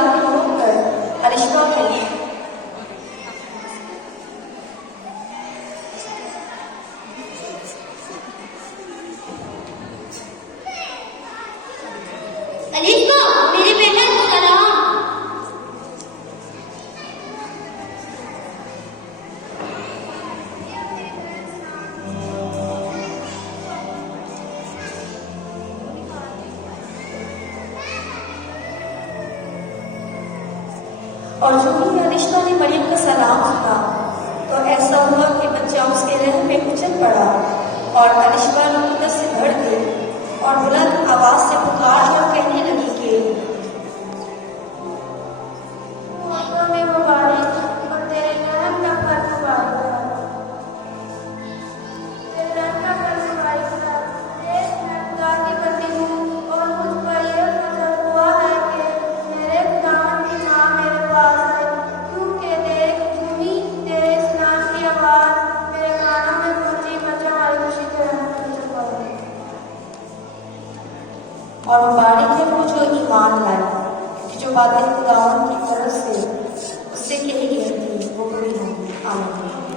दाखिल होकर अलिशबा बोली, अलिशबा, मेरे बेटे को सलाम। और जो ही अलिशबा ने मरियम का सलाम सुना तो ऐसा हुआ कि बच्चा उसके रहम में उछल पड़ा और अलिशबा रुकूत से भर गई और बुलंद आवाज से पुकार कर कहने लगी कि तुम्हें मुबारक और तेरे रहम का फल मुबारक। तेरे रहम का फल मुबारक। देख, मैं खुदा की बंदी हूँ और मुझ पर यह फजल हुआ है कि मेरे खुदावंद की माँ मेरे पास आई, क्योंकि देख झूमी तेरे इस्लाम की आवाज़ मेरे कानों में पहुंची। बच्चा हमारी खुशी के रहमत में छुपा है। और मुबारक है वो जो ईमान लाए, कि जो बातें खुदावंद की तरफ से उससे कही गई थी वो पूरी होंगी। आमीन।